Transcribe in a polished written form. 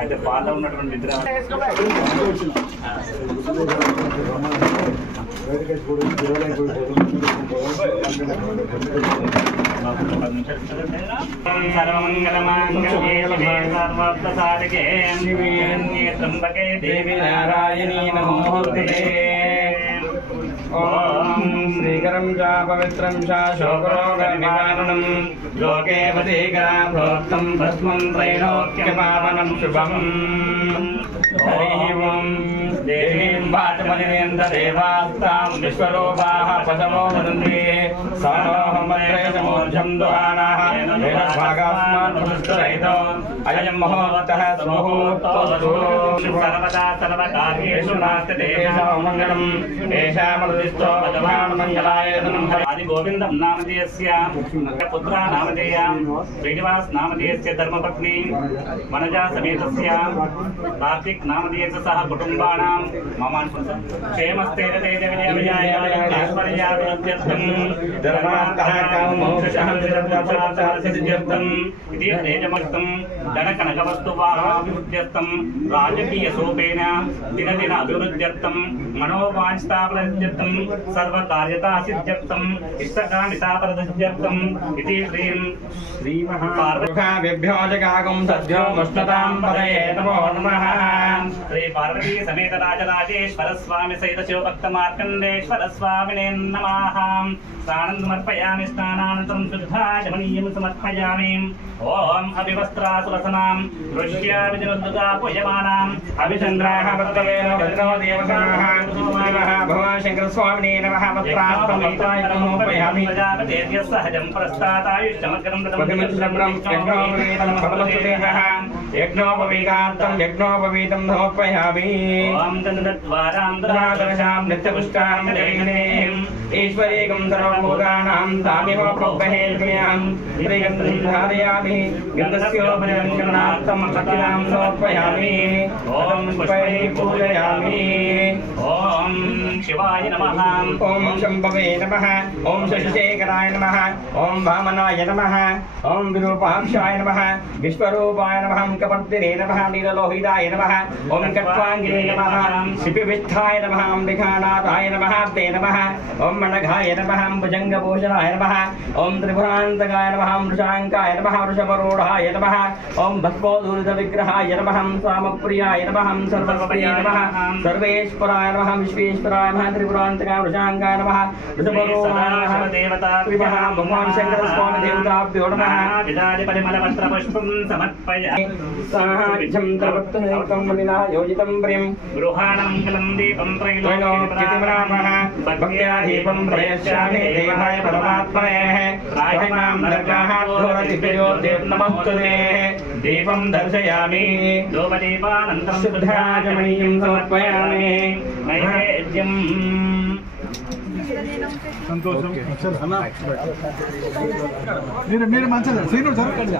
అయితే పాత ఉన్నటువంటి सर्वमंगलमांगल्ये त्र्यंबके देवी नारायणी नमोस्तुते। ओम श्रीकरं च पवित्रं च शोकरोगनिवारणं लोके वदेगा प्रोक्तं भस्मं त्रैलोक्यपावनं शुभम्। ओम देवीं वाचमनिवेन्द्रदेवास्तां विश्वरूपाः पशवो वदन्ति सानोहमद्रेशमोर्जं दुहानाः वेदभागास्मान्मनुष्टरहितो अयं महोत्तः सुमुहूर्तोऽस्तु। सर्वदा सर्वकार्येषु नास्ति तेषां मङ्गलम् येषामनुदिष्टो वदमानमङ्गलाय आदि गोविन्दं नामधेयस्य पुत्रा नामधेय श्रीनिवास नामधेयस्य धर्मपत्नी वनजा समेतस्य कार्तिक नामधेयस्य सह कुटुम्बानां मम क्षेमस्थैर्यतेजविजयविजयायाश्वर्याभिवृद्ध्यर्थं धर्मार्थः काममोक्षः सिद्ध्यर्थम् इति तेजमर्थं धनकनकवस्तुवाहाभिवृद्ध्यर्थं राजकीयशोभेन दिनदिन अभिवृद्ध्यर्थं मनोवाञ्छिताफलसिद्ध्यर्थं सर्वकार्यतासिद्ध्यर्थम् इष्टकामिताफलसिद्ध्यर्थम् इति श्रीमहापार्वतीभ्यो जगागं सद्यो मुष्णतां पदये नमो नमः। श्री पार्वती समेत राजराजेश्वर स्वामी सहित शिवभक्त मार्कंडेश्वर स्वामिने नमः। स्नानं समर्पयामि स्नानानन्तरं शुद्धाचमनीयं समर्पयामि। ओम अभिवस्त्रासुरसनां दृश्याविजनुद्धा पूयमानाम् अभिचन्द्राः वर्तवेन वज्रो देवताः नमः। भगवान् शंकर स्वामिने नमः। पत्रार्थमैताय नमोपयामि। प्रजापतेभ्यः सहजं पुरस्तादायुष्यमग्रं यज्ञोपवीतार्थं यज्ञोपवीतं समर्पयामि। ओम दन्तद्वारां नित्यपुष्टां देहिनीम् ईश्वरीकं सर्वभूतानां तामेव प्रभहेष्म्यां श्रीगन्धं धारयामि। गन्धस्योपरिरक्षणार्थं सखिलां समर्पयामि। ओम पुष्पैः पूजयामि। ओम शिवाय नमः। ओम शम्भवे नमः। ओम शशिशेखराय नमः। ओम वामनाय नमः। ओम विरूपाक्षाय नमः। विश्वरूपाय नमः। कपर्दिने नमः। नीललोहिताय नमः। ओम कट्वाङ्गिने नमः। शिपिविष्ठाय नमः। अंबिकानाथाय नमः। ते नमः। ओम मणघाय नमः। भुजङ्गभूषणाय नमः। ओम त्रिपुरान्तकाय नमः। वृषाङ्काय नमः। वृषभरूढाय नमः। ओम भस्मोद्धूलितविग्रहाय नमः। सामप्रियाय नमः। सर्वप्रियाय नमः। सर्वेश्वराय नमः। विश्वेश्वराय नमः। त्रिपुरान्तकाय वृषाङ्काय नमः। वृषभरूढाय नमः। भगवान् शंकर स्वामी देवताभ्यो नमः। परिमलपत्रपुष्पं समर्पयामि। साहाभ्यं तवत्तमेकं मुनिना योजितं प्रियं गृहाणमङ्गलं दीपं त्रैलोक्यतिमरामः। भक्त्या दीपं प्रयच्छामि देवाय परमात्मने। राहिमां दर्गाहाद्धोरतिप्रियोद्यं नमस्तुते। दीपं दर्शयामि। धूपदीपानन्तरं शुद्धाचमनीयं समर्पयामि। नैवेद्यं సంతోషం అన్న మీరు మంచిది శ్రీను జరగండి